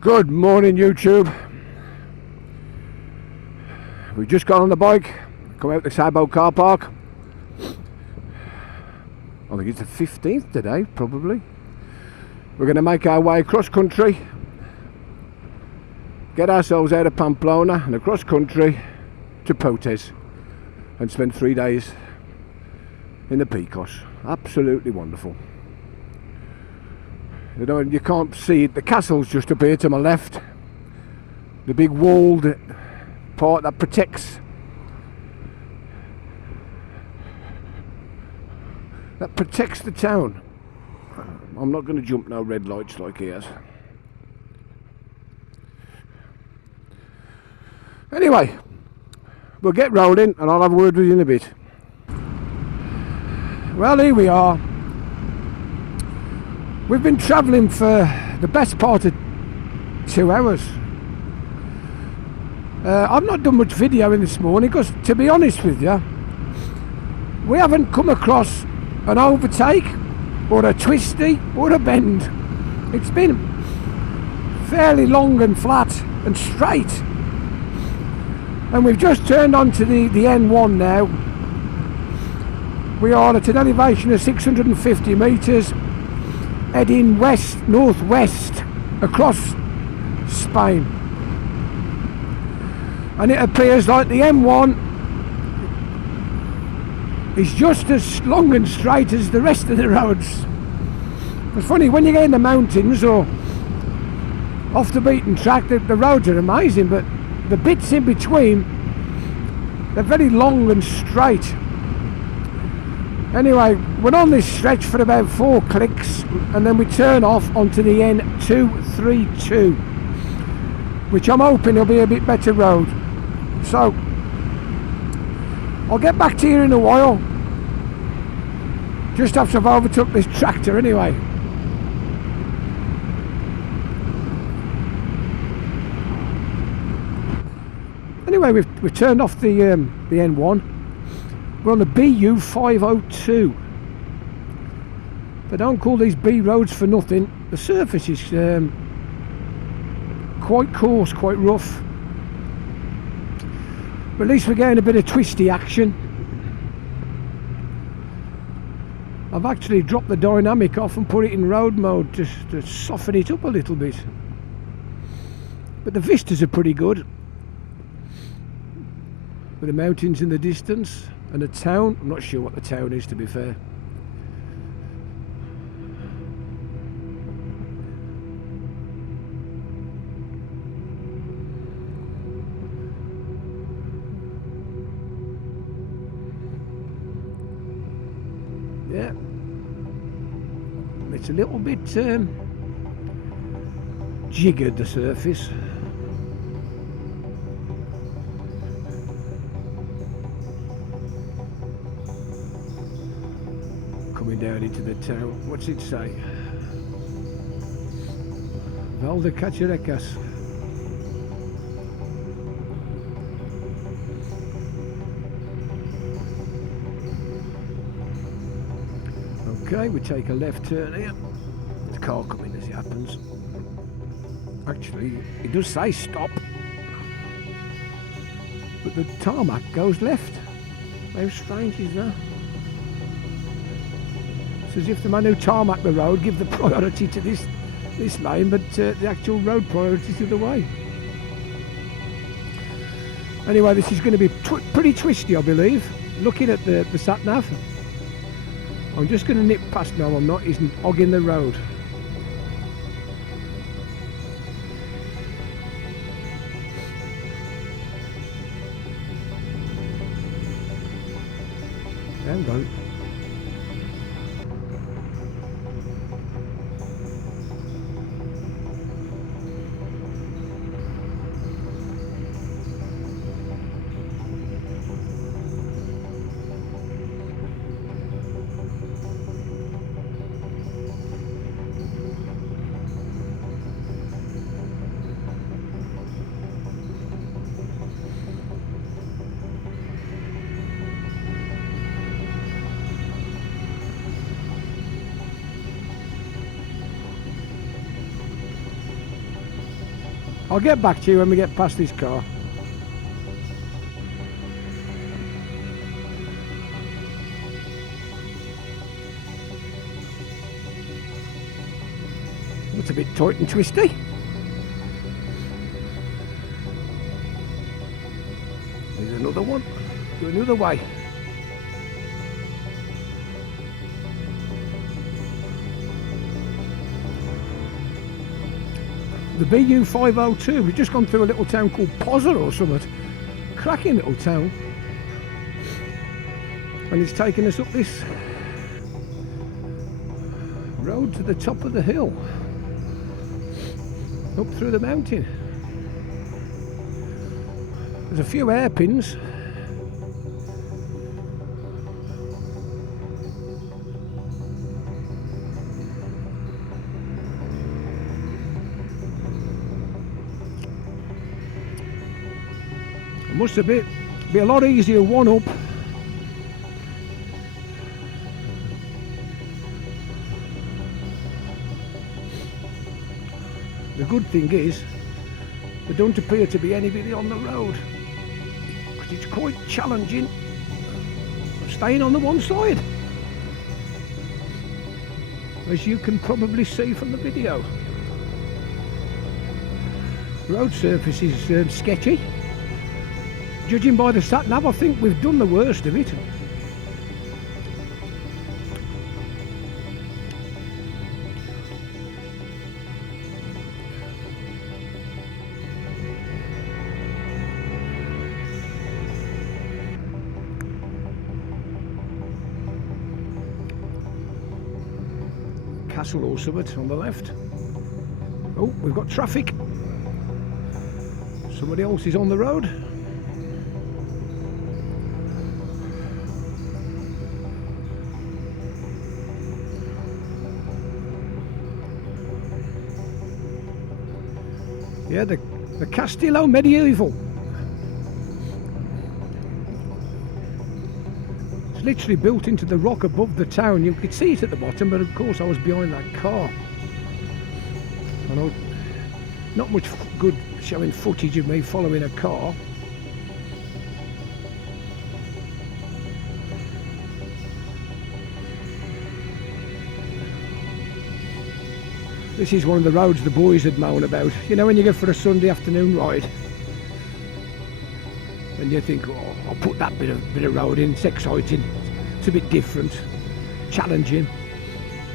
Good morning, YouTube. We just got on the bike, come out the Cybo car park. I think it's the 15th today, probably. We're going to make our way across country, get ourselves out of Pamplona and across country to Potes and spend 3 days in the Picos. Absolutely wonderful. You know, you can't see it. The castle's just up here to my left. The big walled part that protects the town. I'm not going to jump no red lights like he has. Anyway, we'll get rolling and I'll have a word with you in a bit. Well, here we are. We've been travelling for the best part of 2 hours. I've not done much videoing this morning because, to be honest with you, we haven't come across an overtake or a twisty or a bend. It's been fairly long and flat and straight. And we've just turned onto the N1 now. We are at an elevation of 650 metres, heading northwest across Spain. And it appears like the M1 is just as long and straight as the rest of the roads. It's funny, when you get in the mountains or off the beaten track, the roads are amazing, but the bits in between, they're very long and straight. Anyway, we're on this stretch for about 4 clicks and then we turn off onto the N232, which I'm hoping will be a bit better road. So, I'll get back to you in a while, just after I've overtook this tractor anyway. Anyway, we've turned off the N1. We're on the BU 502. They don't call these B roads for nothing. The surface is quite coarse, quite rough. But at least we're getting a bit of twisty action. I've actually dropped the dynamic off and put it in road mode just to soften it up a little bit. But the vistas are pretty good. With the mountains in the distance. And a town, I'm not sure what the town is, to be fair. Yeah, it's a little bit jiggered, the surface. Down into the town. What's it say? Valdacoro. Okay, we take a left turn here. There's a car coming as it happens. Actually, it does say stop, but the tarmac goes left. How strange is that? It's as if the man who tarmac the road give the priority to this lane, but the actual road priority is the other way. Anyway, this is going to be pretty twisty, I believe. Looking at the sat nav, I'm just going to nip past. No, I'm not. He's hogging the road. Hang on. I'll get back to you when we get past this car. It's a bit tight and twisty. There's another one. Go another way. The BU 502. We've just gone through a little town called Pozza or something. Cracking little town. And it's taking us up this road to the top of the hill. Up through the mountain. There's a few hairpins. It must have be a lot easier one up. The good thing is, there don't appear to be anybody on the road, because it's quite challenging staying on the one side, as you can probably see from the video. Road surface is sketchy. Judging by the sat nav, I think we've done the worst of it. Castle or something on the left. Oh, we've got traffic. Somebody else is on the road. Yeah, the Castillo Medieval. It's literally built into the rock above the town. You could see it at the bottom, but of course I was behind that car. I know, not much good showing footage of me following a car. This is one of the roads the boys had moaned about. You know, when you go for a Sunday afternoon ride and you think, oh, I'll put that bit of road in, it's exciting, it's a bit different, challenging.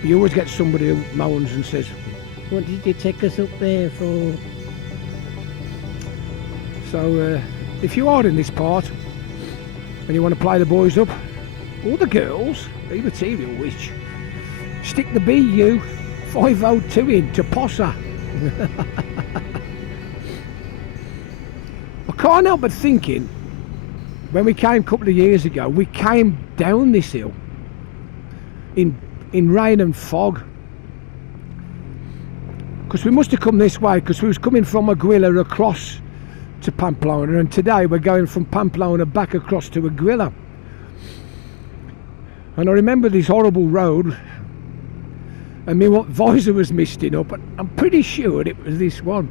But you always get somebody who moans and says, what did you take us up there for? So if you are in this part and you want to play the boys up, or the girls, be material which, stick the BU 502 in to Pozza. I can't help but thinking, when we came a couple of years ago, we came down this hill in rain and fog, because we must have come this way, because we was coming from Aguila across to Pamplona, and today we're going from Pamplona back across to Aguila. And I remember this horrible road, and my visor was misting up, but I'm pretty sure it was this one.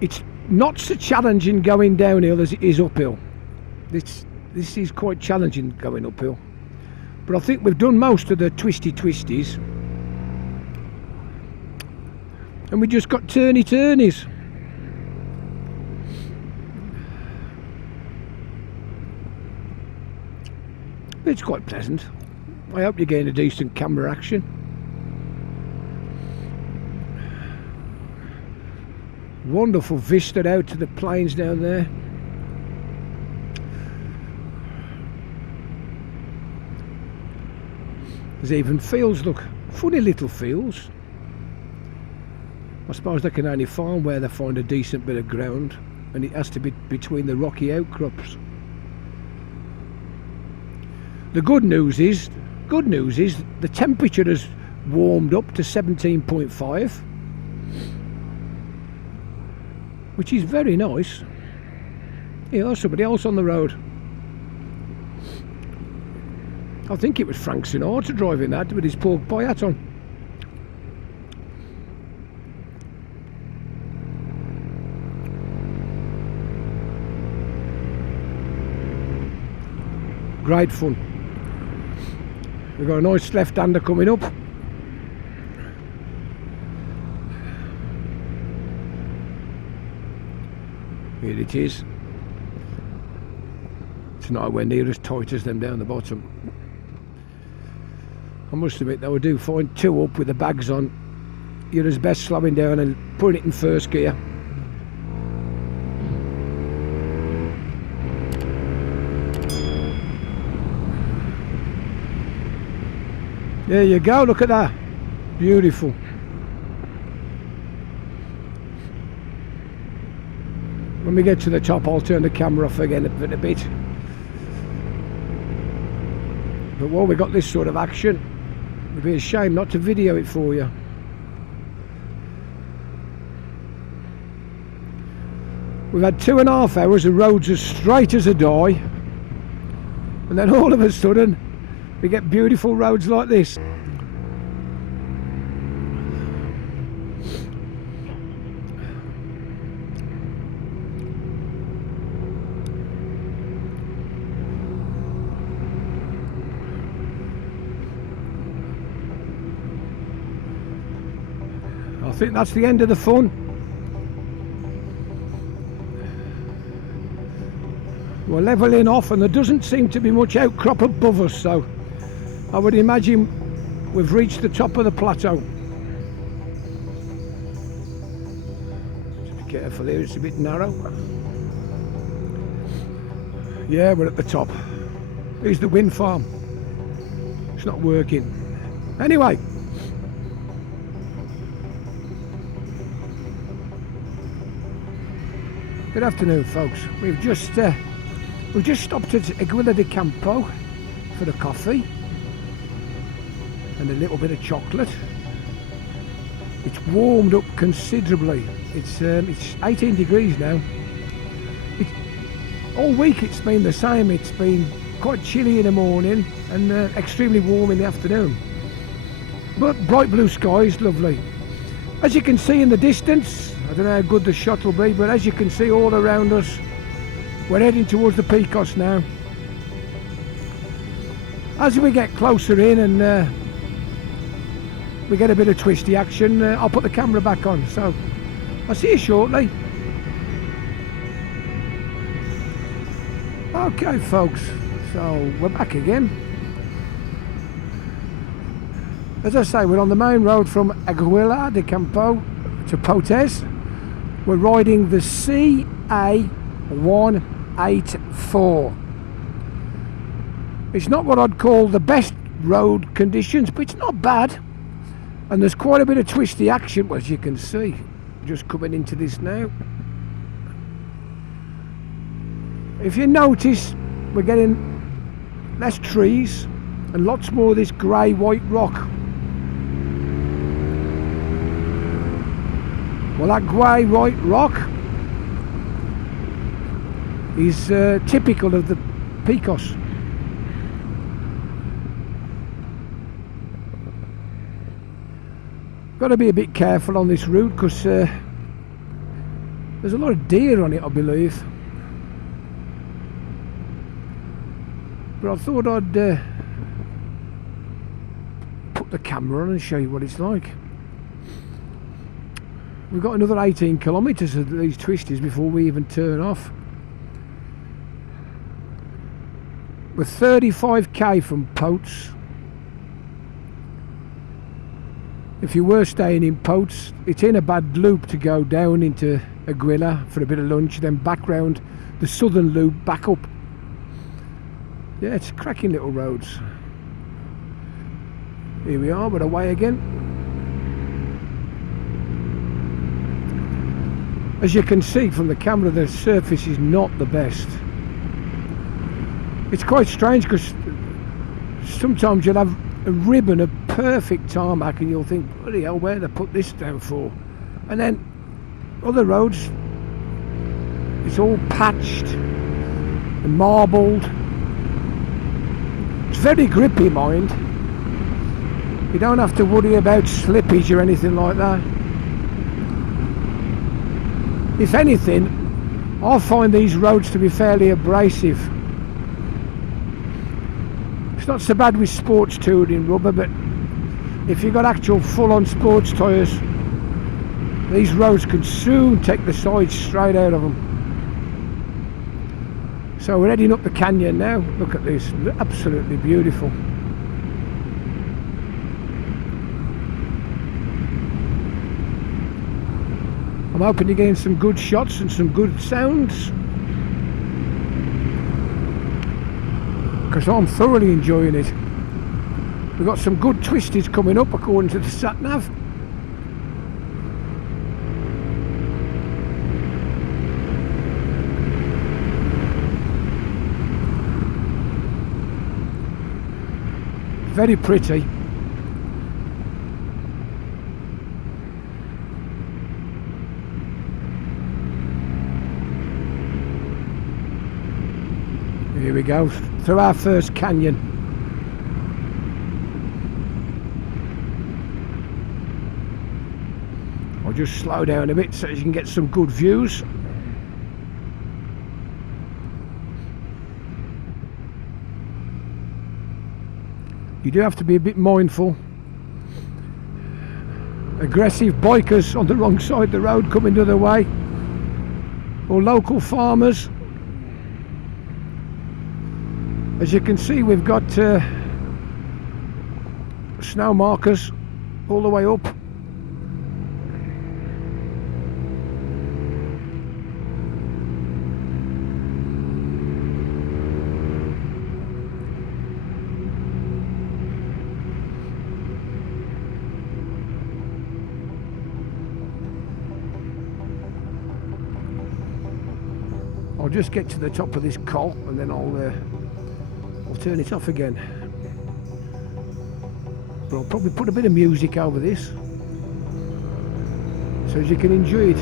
It's not so challenging going downhill as it is uphill. This is quite challenging going uphill, but I think we've done most of the twisties, and we just got turnies. It's quite pleasant. I hope you're getting a decent camera action. Wonderful vista out to the plains down there. There's even fields, look, funny little fields. I suppose they can only farm where they find a decent bit of ground, and it has to be between the rocky outcrops. The good news is the temperature has warmed up to 17.5, which is very nice. Yeah, somebody else on the road. I think it was Frank Sinatra driving that with his pork pie hat on. Great fun. We've got a nice left-hander coming up. Here it is. It's nowhere near as tight as them down the bottom. I must admit though, I do find 2 up with the bags on, you're as best slowing down and putting it in first gear. There you go, look at that. Beautiful. When we get to the top, I'll turn the camera off again in a bit. But while we got this sort of action, it'd be a shame not to video it for you. We've had 2.5 hours of roads as straight as a die, and then all of a sudden we get beautiful roads like this. I think that's the end of the fun. We're levelling off and there doesn't seem to be much outcrop above us, so I would imagine we've reached the top of the plateau. Just be careful here, it's a bit narrow. Yeah, we're at the top. Here's the wind farm. It's not working. Anyway. Good afternoon, folks. We've just stopped at Aguila de Campo for the coffee and a little bit of chocolate. It's warmed up considerably. It's 18 degrees now. All week it's been the same. It's been quite chilly in the morning and extremely warm in the afternoon. But bright blue skies, lovely. As you can see in the distance, I don't know how good the shot will be, but as you can see all around us, we're heading towards the Picos now. As we get closer in and we get a bit of twisty action, I'll put the camera back on. So I'll see you shortly. Okay, folks, so we're back again. As I say, we're on the main road from Aguila de Campo to Potes. We're riding the CA184. It's not what I'd call the best road conditions, but it's not bad. And there's quite a bit of twisty action, as you can see. Just coming into this now. If you notice, we're getting less trees and lots more of this grey-white rock. Well, that grey white rock is typical of the Picos. Got to be a bit careful on this route because there's a lot of deer on it, I believe. But I thought I'd put the camera on and show you what it's like. We've got another 18 kilometres of these twisties before we even turn off. We're 35k from Potes. If you were staying in Potes, it's in a bad loop to go down into Aguila for a bit of lunch, then back round the southern loop back up. Yeah, it's cracking little roads. Here we are, we're away again. As you can see from the camera, the surface is not the best. It's quite strange because sometimes you'll have a ribbon of perfect tarmac and you'll think, bloody hell, where they put this down for? And then other roads, it's all patched and marbled. It's very grippy, mind. You don't have to worry about slippage or anything like that. If anything, I find these roads to be fairly abrasive. It's not so bad with sports touring rubber, but if you've got actual full-on sports tyres, these roads can soon take the sides straight out of them. So we're heading up the canyon now. Look at this, absolutely beautiful. I'm hoping to gain some good shots and some good sounds, because I'm thoroughly enjoying it. We've got some good twisties coming up according to the sat nav. Very pretty. Here we go, through our first canyon. I'll just slow down a bit so you can get some good views. You do have to be a bit mindful. Aggressive bikers on the wrong side of the road coming the other way, or local farmers. As you can see, we've got snow markers all the way up. I'll just get to the top of this col and then I'll turn it off again. But I'll probably put a bit of music over this so as you can enjoy it.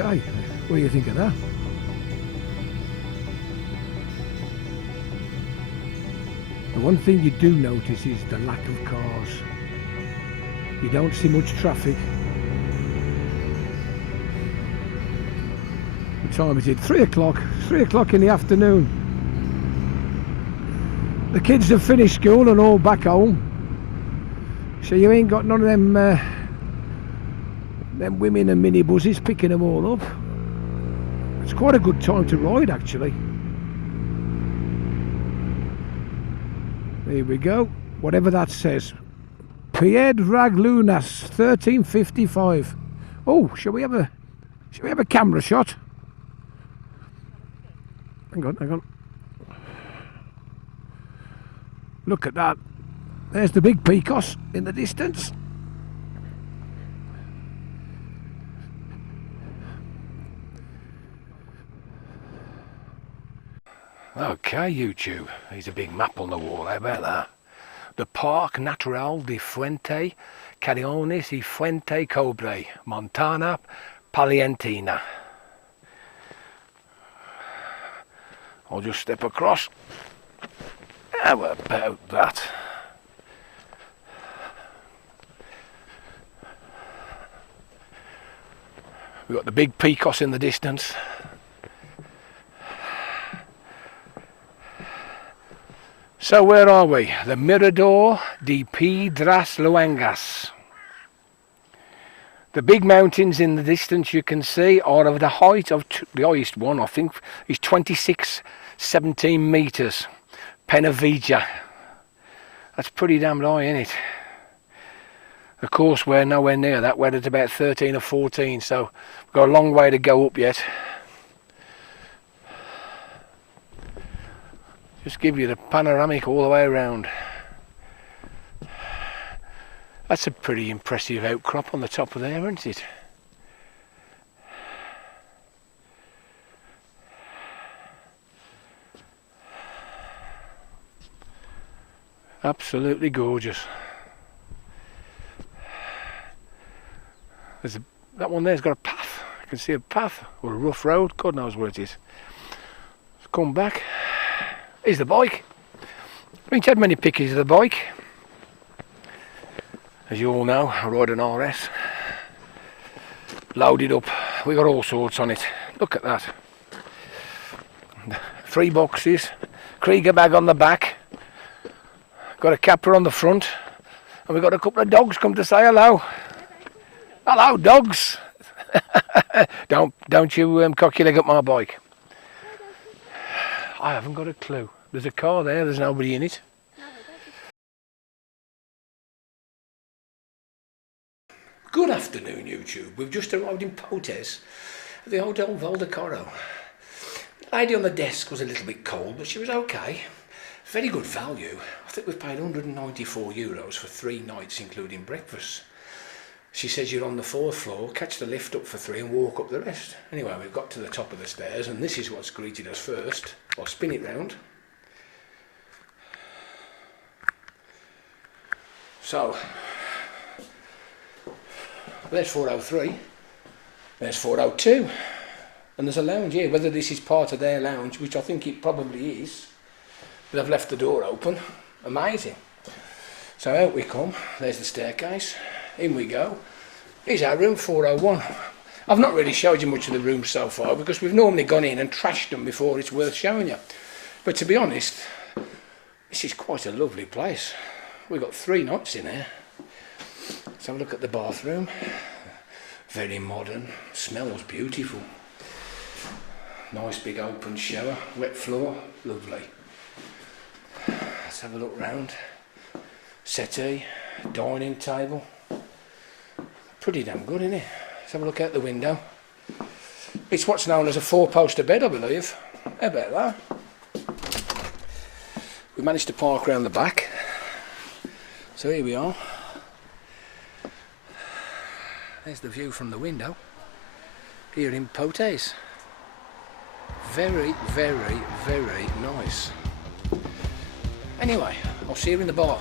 Okay, what do you think of that? The one thing you do notice is the lack of cars. You don't see much traffic. What time is it? 3 o'clock. 3 o'clock in the afternoon. The kids have finished school and all back home. So you ain't got none of them women and minibuses picking them all up. It's quite a good time to ride, actually. There we go, whatever that says. Piedraglunas 1355. Oh, shall we have a camera shot? Hang on. Look at that. There's the big Picos in the distance. Okay, YouTube, there's a big map on the wall, how about that? The Parque Natural de Fuente Carriones y Fuente Cobre, Montana Palientina. I'll just step across. How about that? We've got the big Picos in the distance. So where are we? The Mirador de Piedras Luengas. The big mountains in the distance you can see are of the height of, the highest one I think is 2617 metres. Penavija. That's pretty damn high, isn't it? Of course, we're nowhere near that. We're at about 13 or 14, so we've got a long way to go up yet. Just give you the panoramic all the way around. That's a pretty impressive outcrop on the top of there, isn't it? Absolutely gorgeous. That one there's got a path. I can see a path or a rough road. God knows where it is. Let's come back. Here's the bike. I ain't had many pictures of the bike. As you all know, I ride an RS. Loaded up. We got all sorts on it. Look at that. 3 boxes. Krieger bag on the back. Got a capper on the front. And we've got a couple of dogs come to say hello. Hello, dogs. Don't you cock your leg up my bike. I haven't got a clue. There's a car there, there's nobody in it. Good afternoon, YouTube. We've just arrived in Potes at the Hotel Valdacoro. The lady on the desk was a little bit cold, but she was okay. Very good value. I think we've paid €194 for 3 nights, including breakfast. She says you're on the 4th floor, catch the lift up for 3 and walk up the rest. Anyway, we've got to the top of the stairs and this is what's greeted us first. I'll spin it round. So, there's 403, there's 402, and there's a lounge here. Whether this is part of their lounge, which I think it probably is, but I've left the door open. Amazing. So out we come, there's the staircase. In we go. Here's our room, 401. I've not really showed you much of the room so far because we've normally gone in and trashed them before it's worth showing you. But to be honest, this is quite a lovely place. We've got 3 nights in here. Let's have a look at the bathroom. Very modern, smells beautiful. Nice big open shower, wet floor, lovely. Let's have a look round. Settee, dining table. Pretty damn good, isn't it? Let's have a look out the window. It's what's known as a 4-poster bed, I believe. How about that? We managed to park around the back. So here we are. There's the view from the window. Here in Potes. Very, very, very nice. Anyway, I'll see you in the bar.